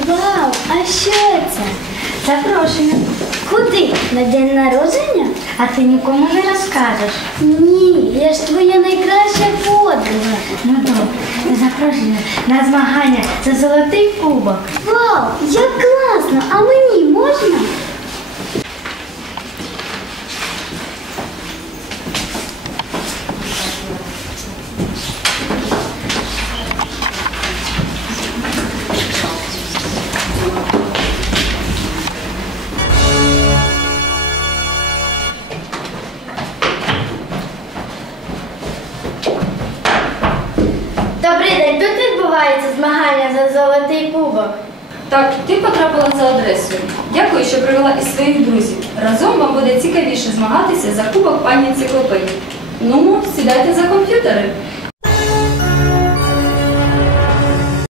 Вау, а що це? Запрошення. Куди? На день народження? А ти нікому не розкажеш. Ні, я ж твоя найкраща подруга. Ну добре, запрошення на змагання за золотий кубок. Вау, як класно! А мені можна? Добрий день, тут відбувається змагання за золотий кубок. Так, ти потрапила за адресою. Дякую, що привела із своїх друзів. Разом вам буде цікавіше змагатися за кубок пані енциклопедії. Ну, сідайте за комп'ютери.